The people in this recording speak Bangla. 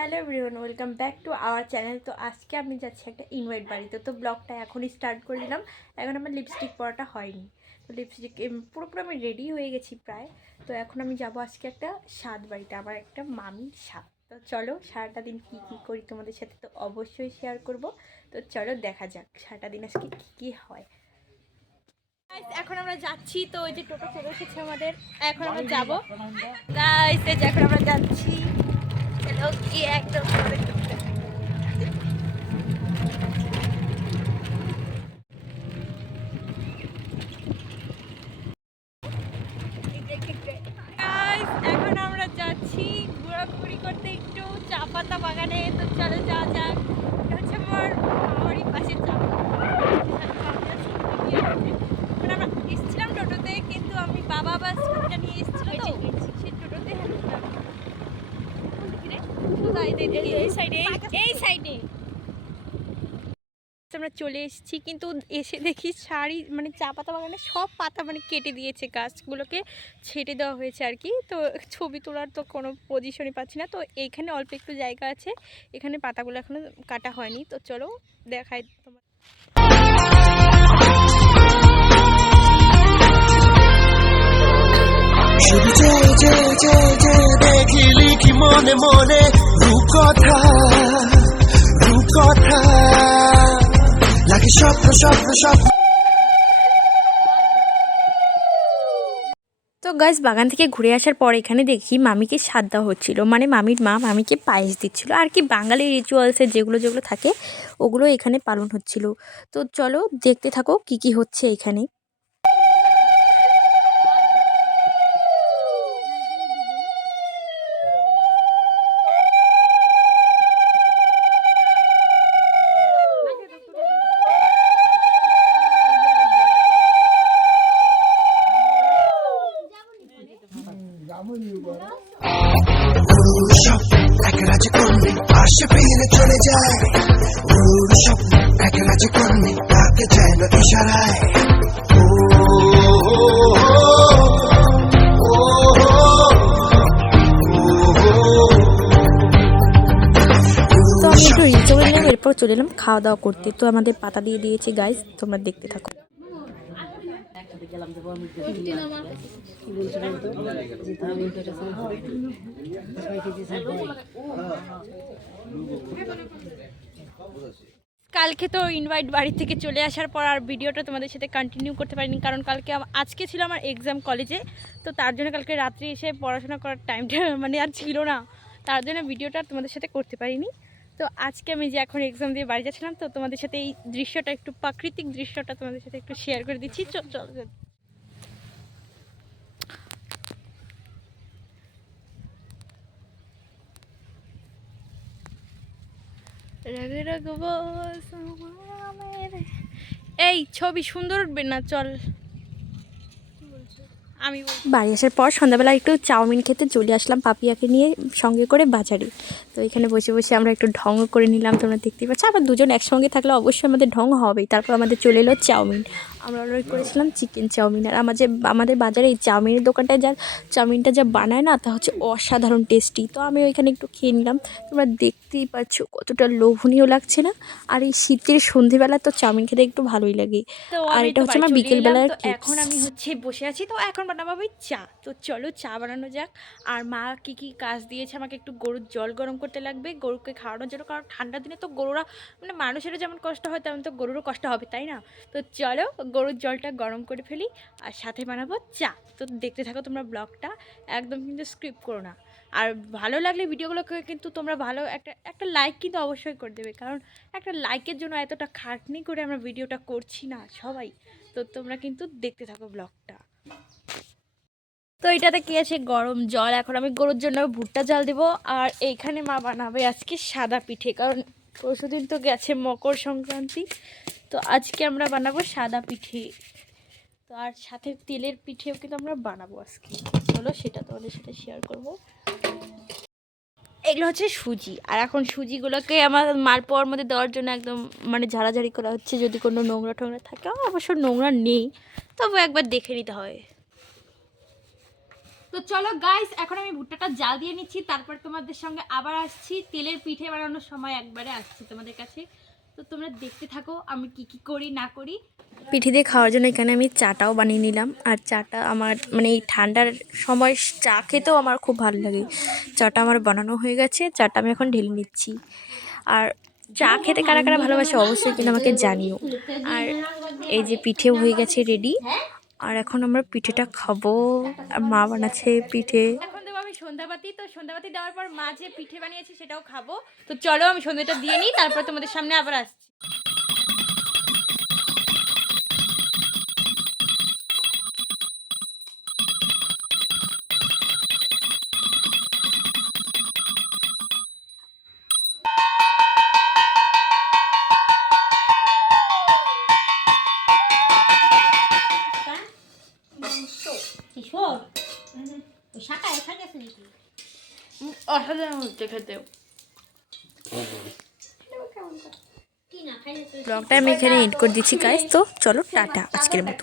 Hello everyone, welcome back to our channel. তো আজকে আমি যাচ্ছি একটা ইনভাইট বাড়িতে। তো ব্লগটা এখনই স্টার্ট করে দিলাম। এখন আমার লিপস্টিক পরাটা হয়নি, তো লিপস্টিক পুরোপুরি আমি রেডি হয়ে গেছি প্রায়। তো এখন আমি যাব আজকে একটা স্বাদ বাড়িতে, আমার একটা মামির স্বাদ। তো চলো সারাটা দিন কী কী করি তোমাদের সাথে তো অবশ্যই শেয়ার করব। তো চলো দেখা যাক সারাটা দিন আজকে কী কী হয়। এখন আমরা যাচ্ছি, তো ওই যে টোটো চলে এসেছে আমাদের, এখন আমরা যাবো। এখন আমরা যাচ্ছি কি একদম এখন আমরা যাচ্ছি ঘোরাঘুরি করতে একটু চা পাতা বাগানে। তো চলো যাওয়া যাক। এটা হচ্ছে আমার বাড়ির পাশে চা মানে আমরা এসেছিলাম টোটোতে, কিন্তু আমি বাবা বা স্কুটিটা নিয়ে এসেছিল তো সেই টোটোতে এই সাইডে এই সাইডে আমরা চলে এসেছি। কিন্তু এসে দেখি মানে চা পাতা বাগানে সব পাতা মানে কেটে দিয়েছে, গাছগুলোকে ছেটে দেওয়া হয়েছে আর কি। তো ছবি তোলার তো কোনো পজিশনই পাচ্ছি না। তো এইখানে অল্প একটু জায়গা আছে, এখানে পাতাগুলো এখনো কাটা হয়নি। তো চলো দেখাই তোমার। দেখিলি কি মনে মনে রূপকথা রূপকথা লাগে স্বপ্ন স্বপ্ন স্বপ্ন। তো গাছ বাগান থেকে ঘুরে আসার পর এখানে দেখি মামিকে স্বাদ দেওয়া হচ্ছিলো, মানে মামির মা মামিকে পায়েস দিচ্ছিলো আর কি। বাঙালি রিচুয়ালসের যেগুলো যেগুলো থাকে ওগুলো এখানে পালন হচ্ছিল। তো চলো দেখতে থাকো কি কি হচ্ছে এখানে। এক রাজকন্যা পাশে ফিরে চলে যায়, স্বপ্ন এক রাজকন্যা তাকে যেন ইশারায়। তো আমি একটু রিল করে নিলাম, এরপর চলে এলাম খাওয়া দাওয়া করতে। তো আমাদের পাতা দিয়ে দিয়েছি গাইস, তোমরা দেখতে থাকো। কালকে তো ইনভাইট বাড়ি থেকে চলে আসার পর আর ভিডিওটা তোমাদের সাথে কন্টিনিউ করতে পারিনি, কারণ আজকে ছিল আমার এক্সাম কলেজে। তো তার জন্য কালকে রাত্রে এসে পড়াশোনা করার টাইমটা মানে আর ছিল না, তার জন্য ভিডিওটা তোমাদের সাথে করতে পারিনি। তো আজকে আমি যে এখন এক্সাম দিয়ে বাড়ি যাচ্ছিলাম, তো তোমাদের সাথে এই দৃশ্যটা একটু প্রাকৃতিক দৃশ্যটা তোমাদের সাথে একটু শেয়ার করে দিচ্ছি। চল এই ছবি সুন্দর উঠবে না, চল। আমি বাড়ি আসার পর সন্ধ্যাবেলা একটু চাউমিন খেতে চলে আসলাম পাপিয়াকে নিয়ে সঙ্গে করে বাজারে। তো এখানে বসে বসে আমরা একটু ঢং করে নিলাম, তোমরা দেখতেই পাচ্ছ। আবার দুজন একসঙ্গে থাকলে অবশ্যই আমাদের ঢং হবেই। তারপর আমাদের চলে এলো চাউমিন, আমরা অর্ডার করেছিলাম চিকেন চাউমিন। আর আমাদের বাজারে এই চাউমিনের দোকানটায় চাউমিনটা যা বানায় না, তা হচ্ছে অসাধারণ টেস্টি। তো আমি ওইখানে একটু খেয়ে নিলাম, তোমরা দেখতেই পাচ্ছ কতটা লোভনীয় লাগছে না। আর এই শীতের সন্ধেবেলা তো চাউমিন খেতে একটু ভালোই লাগে। আর এটা হচ্ছে আমার বিকেলবেলার। এখন আমি হচ্ছে বসে আছি, তো এখন বানাবো আমি চা। তো চলো চা বানানো যাক। আর মা কি কি কাজ দিয়েছে, আমাকে একটু গরুর জল গরম করতে লাগবে গরুকে খাওয়ানোর জন্য, কারণ ঠান্ডার দিনে তো গরুরা মানে মানুষেরও যেমন কষ্ট হয় তেমন তো গরুরও কষ্ট হবে, তাই না? তো চলো গরুর জলটা গরম করে ফেলি, আর সাথে বানাবো চা। তো দেখতে থাকো তোমরা ব্লগটা, একদম কিন্তু স্ক্রিপ্ট করো না। আর ভালো লাগলে ভিডিওগুলোকে কিন্তু তোমরা ভালো একটা লাইক কিন্তু অবশ্যই করে দেবে, কারণ একটা লাইকের জন্য এতটা খাটনি করে আমরা ভিডিওটা করছি না সবাই। তো তোমরা কিন্তু দেখতে থাকো ব্লগটা। তো এটাতে কি আছে, গরম জল। এখন আমি গরুর জন্য ভুট্টা জল দেবো। আর এইখানে মা বানাবে আজকে সাদা পিঠে, কারণ পরশুদিন তো গেছে মকর সংক্রান্তি। তো আজকে আমরা বানাবো সাদা পিঠে। তো আর সাথে তেলের পিঠেও কিন্তু আমরা বানাবো আজকে। চলো সেটা তোমাদের সাথে শেয়ার করবো। এগুলো হচ্ছে সুজি, আর এখন সুজিগুলোকে আমার মালপোয়ার মধ্যে দেওয়ার জন্য একদম মানে ঝাড়াঝাড়ি করা হচ্ছে, যদি কোনো নোংরা টোংরা থাকে। অবশ্য নোংরা নেই, তবে একবার দেখে নিতে হয়। তো চলো গাইস, এখন আমি ভুট্টাটা জাল দিয়ে নিচ্ছি, তারপর তোমাদের সঙ্গে আবার আসছি। তেলের পিঠে বানানোর সময় একবারে আসছি তোমাদের কাছে। তো তোমরা দেখতে থাকো আমি কি কি করি না করি। পিঠে দিয়ে খাওয়ার জন্য এখানে আমি চাটাও বানিয়ে নিলাম। আর চাটা আমার মানে এই ঠান্ডার সময় চা খেতেও আমার খুব ভালো লাগে। চাটা আমার বানানো হয়ে গেছে, চাটা আমি এখন ঢেলে নিচ্ছি। আর চা খেতে কারা কারা ভালোবাসে অবশ্যই কিন্তু আমাকে জানিও। আর এই যে পিঠেও হয়ে গেছে রেডি। আর এখন আমরা পিঠেটা খাবো। আর মা বানাচ্ছে পিঠে। এখন দেবো আমি সন্ধ্যাবাতি। তো সন্ধ্যাবাতি দেওয়ার পর মা যে পিঠে বানিয়েছে সেটাও খাবো। তো চলো আমি সন্ধ্যাটা দিয়ে নিই, তারপর তোমাদের সামনে আবার আসছি। অসাধারণ হচ্ছে খেতে। ব্লগটা আমি এখানে এন্ড করে দিচ্ছি গাইস। তো চলো টাটা আজকের মতো।